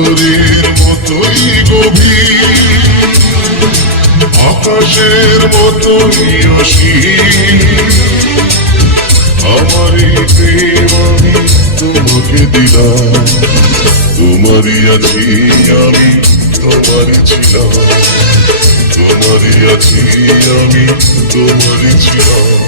সাগরের মতোই গভীর, আকাশের মতোই অসীম। আমার এই প্রেম আমি তোমাকে দিলাম, তোমারই আছি আমি, তোমারই ছিলাম, তোমারই আছি আমি, তোমারই ছিলাম।